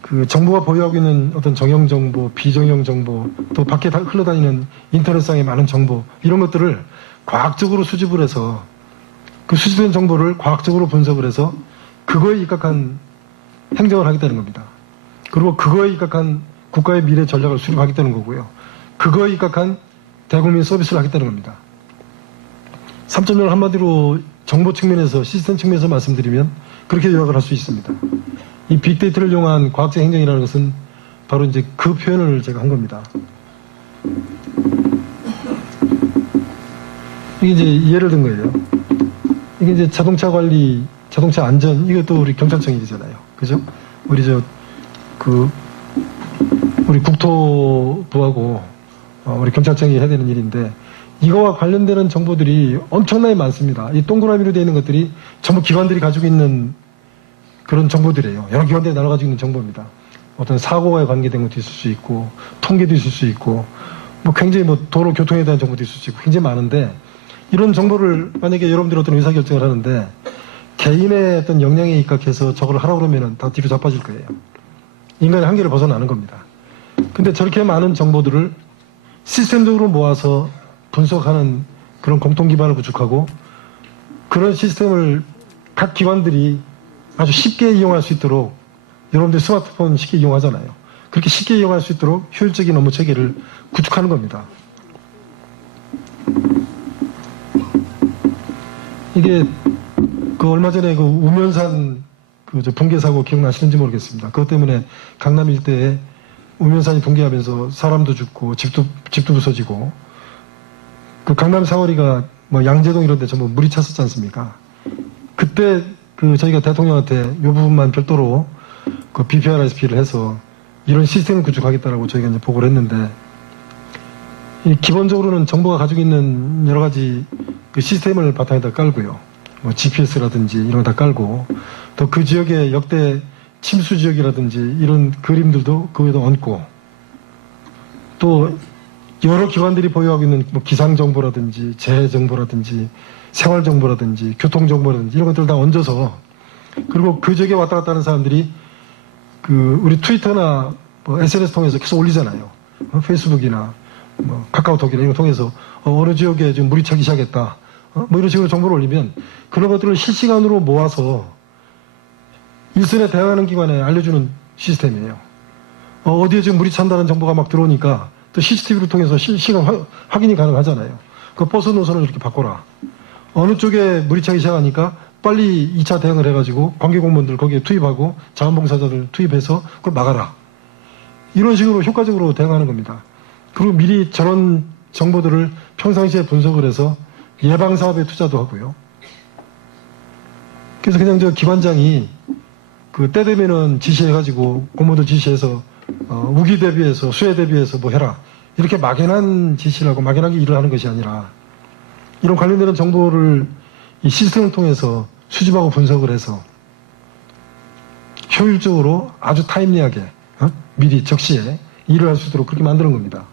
그 정부가 보유하고 있는 어떤 정형 정보, 비정형 정보 또 밖에 흘러다니는 인터넷상의 많은 정보 이런 것들을 과학적으로 수집을 해서 그 수집된 정보를 과학적으로 분석을 해서 그거에 입각한 행정을 하겠다는 겁니다. 그리고 그거에 입각한 국가의 미래 전략을 수립하겠다는 거고요. 그거에 입각한 대국민 서비스를 하겠다는 겁니다. 3.0을 한마디로 정보 측면에서 시스템 측면에서 말씀드리면 그렇게 요약을 할 수 있습니다. 이 빅데이터를 이용한 과학적 행정이라는 것은 바로 이제 그 표현을 제가 한 겁니다. 이게 이제 예를 든 거예요. 이게 이제 자동차 관리, 자동차 안전, 이것도 우리 경찰청 일이잖아요. 그죠? 우리 우리 국토부하고 우리 경찰청이 해야 되는 일인데 이거와 관련되는 정보들이 엄청나게 많습니다. 이 동그라미로 되어 있는 것들이 전부 기관들이 가지고 있는 그런 정보들이에요. 여러 기관들이 나눠 가지고 있는 정보입니다. 어떤 사고와 관계된 것도 있을 수 있고 통계도 있을 수 있고 굉장히 도로 교통에 대한 정보도 있을 수 있고 굉장히 많은데 이런 정보를 만약에 여러분들이 어떤 의사결정을 하는데 개인의 어떤 역량에 입각해서 저걸 하라고 그러면 다 뒤로 자빠질 거예요. 인간의 한계를 벗어나는 겁니다. 근데 저렇게 많은 정보들을 시스템적으로 모아서 분석하는 그런 공통 기반을 구축하고 그런 시스템을 각 기관들이 아주 쉽게 이용할 수 있도록 여러분들 스마트폰 쉽게 이용하잖아요. 그렇게 쉽게 이용할 수 있도록 효율적인 업무 체계를 구축하는 겁니다. 이게 그 얼마 전에 그 우면산 그 붕괴 사고 기억나시는지 모르겠습니다. 그것 때문에 강남 일대에 우면산이 붕괴하면서 사람도 죽고 집도 부서지고 그 강남 사거리가 양재동 이런 데 전부 물이 찼었지 않습니까? 그때 그 저희가 대통령한테 이 부분만 별도로 그 BPRSP를 해서 이런 시스템을 구축하겠다라고 저희가 이제 보고를 했는데 기본적으로는 정부가 가지고 있는 여러 가지 그 시스템을 바탕에다 깔고요. GPS라든지 이런 거 다 깔고 또 그 지역의 역대 침수 지역이라든지 이런 그림들도 거기다 얹고 또 여러 기관들이 보유하고 있는 기상 정보라든지 재해 정보라든지 생활 정보라든지 교통 정보라든지 이런 것들 다 얹어서 그리고 그 지역에 왔다 갔다 하는 사람들이 그 우리 트위터나 SNS 통해서 계속 올리잖아요. 페이스북이나 카카오톡이나 이런 거 통해서 어느 지역에 지금 물이 차기 시작했다. 이런 식으로 정보를 올리면 그런 것들을 실시간으로 모아서 일선에 대응하는 기관에 알려주는 시스템이에요. 어디에 지금 물이 찬다는 정보가 막 들어오니까 또 CCTV를 통해서 실시간 확인이 가능하잖아요. 그 버스 노선을 이렇게 바꿔라. 어느 쪽에 물이 차기 시작하니까 빨리 2차 대응을 해가지고 관계 공무원들 거기에 투입하고 자원봉사자들 투입해서 그걸 막아라. 이런 식으로 효과적으로 대응하는 겁니다. 그리고 미리 저런 정보들을 평상시에 분석을 해서 예방사업에 투자도 하고요. 그래서 그냥 저 기관장이 그 때 되면은 지시해가지고 공무원들 지시해서 우기 대비해서 수해 대비해서 뭐 해라. 이렇게 막연한 지시를 하고 막연하게 일을 하는 것이 아니라 이런 관련되는 정보를 이 시스템을 통해서 수집하고 분석을 해서 효율적으로 아주 타임리하게 미리 적시에 일을 할 수 있도록 그렇게 만드는 겁니다.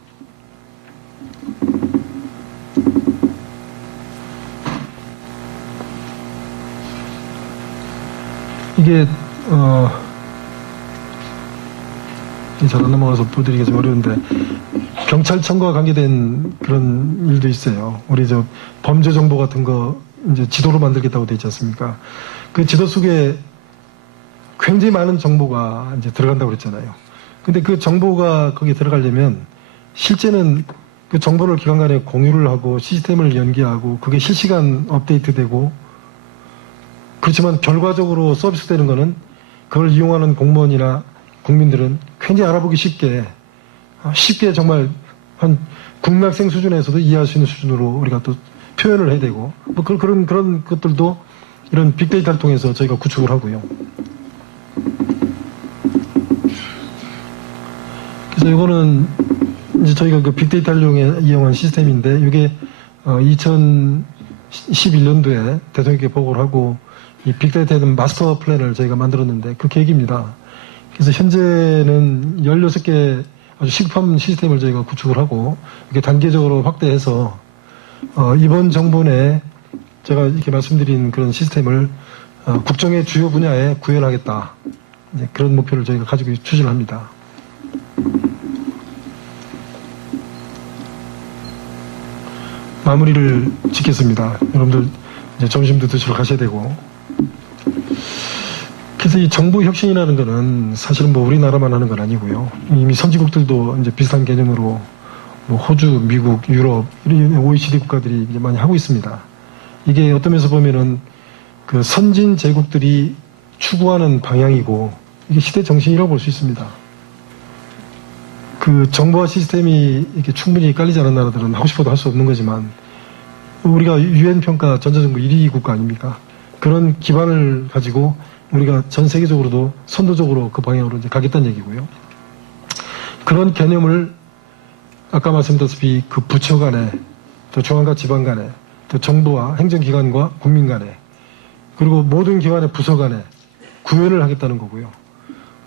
이게 잘 안 넘어가서 보여드리기가 좀 어려운데 경찰청과 관계된 그런 일도 있어요. 우리 저 범죄 정보 같은 거 이제 지도로 만들겠다고 돼 있지 않습니까? 그 지도 속에 굉장히 많은 정보가 이제 들어간다고 그랬잖아요. 근데 그 정보가 거기에 들어가려면 실제는 그 정보를 기관 간에 공유를 하고 시스템을 연계하고 그게 실시간 업데이트되고 그렇지만 결과적으로 서비스되는 거는 그걸 이용하는 공무원이나 국민들은 굉장히 알아보기 쉽게 정말 한 국민학생 수준에서도 이해할 수 있는 수준으로 우리가 또 표현을 해야 되고 뭐 그런 것들도 이런 빅데이터를 통해서 저희가 구축을 하고요. 그래서 이거는 이제 저희가 그 빅데이터를 이용한 시스템인데 이게 2011년도에 대통령께 보고를 하고 이 빅데이터에 대한 마스터 플랜을 저희가 만들었는데 그 계획입니다. 그래서 현재는 16개 아주 시급한 시스템을 저희가 구축을 하고 이렇게 단계적으로 확대해서 이번 정부 내에 제가 이렇게 말씀드린 그런 시스템을 국정의 주요 분야에 구현하겠다. 이제 그런 목표를 저희가 가지고 추진을 합니다. 마무리를 짓겠습니다. 여러분들 이제 점심도 드시러 가셔야 되고. 그래서 이 정보 혁신이라는 거는 사실은 뭐 우리나라만 하는 건 아니고요. 이미 선진국들도 이제 비슷한 개념으로 뭐 호주, 미국, 유럽, 이런 OECD 국가들이 이제 많이 하고 있습니다. 이게 어떤 면에서 보면은 그 선진 제국들이 추구하는 방향이고 이게 시대 정신이라고 볼 수 있습니다. 그 정보화 시스템이 이렇게 충분히 깔리지 않은 나라들은 하고 싶어도 할 수 없는 거지만 우리가 UN 평가 전자정보 1위 국가 아닙니까? 그런 기반을 가지고 우리가 전 세계적으로도 선도적으로 그 방향으로 이제 가겠다는 얘기고요. 그런 개념을 아까 말씀드렸다시피 그 부처 간에 또 중앙과 지방 간에 또 정부와 행정기관과 국민 간에 그리고 모든 기관의 부서 간에 구현을 하겠다는 거고요.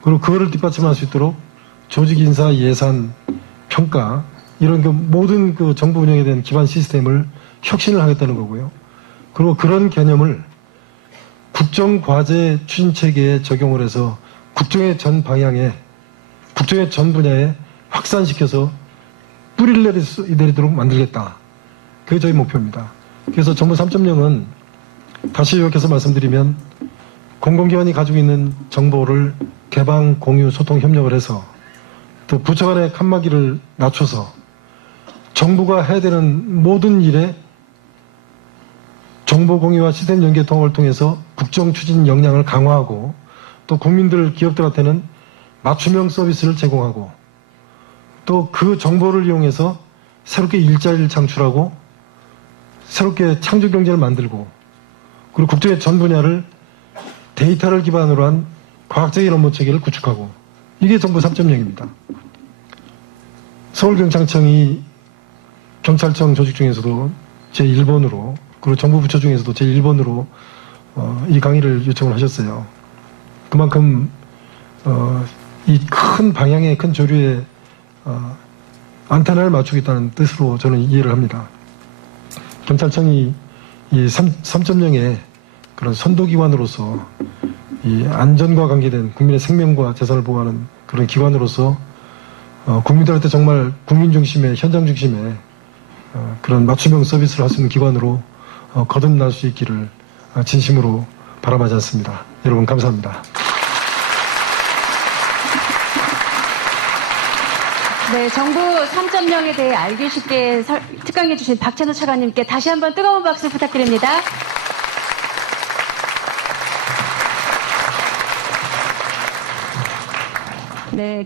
그리고 그거를 뒷받침할 수 있도록 조직 인사, 예산, 평가 이런 그 모든 그 정부 운영에 대한 기반 시스템을 혁신을 하겠다는 거고요. 그리고 그런 개념을 국정과제 추진체계에 적용을 해서 국정의 전 방향에 국정의 전 분야에 확산시켜서 뿌리를 내리도록 만들겠다. 그게 저희 목표입니다. 그래서 정부 3.0은 다시 요약해서 말씀드리면 공공기관이 가지고 있는 정보를 개방, 공유, 소통, 협력을 해서 또 부처 간의 칸막이를 낮춰서 정부가 해야 되는 모든 일에 정보 공유와 시스템 연계 통합을 통해서 국정 추진 역량을 강화하고 또 국민들, 기업들한테는 맞춤형 서비스를 제공하고 또 그 정보를 이용해서 새롭게 일자리를 창출하고 새롭게 창조 경제를 만들고 그리고 국정의 전 분야를 데이터를 기반으로 한 과학적인 업무 체계를 구축하고 이게 정부 3.0입니다. 서울경찰청이 경찰청 조직 중에서도 제1번으로 그리고 정부 부처 중에서도 제1번으로 이 강의를 요청을 하셨어요. 그만큼 이 큰 방향의 큰 조류에 안테나를 맞추겠다는 뜻으로 저는 이해를 합니다. 경찰청이 이 3.0의 그런 선도기관으로서 이 안전과 관계된 국민의 생명과 재산을 보호하는 그런 기관으로서 국민들한테 정말 국민 중심의 현장 중심의 그런 맞춤형 서비스를 할 수 있는 기관으로 거듭날 수 있기를 진심으로 바라마지 않습니다. 여러분 감사합니다. 네, 정부 3.0에 대해 알기 쉽게 특강해주신 박찬호 차관님께 다시 한번 뜨거운 박수 부탁드립니다. 네,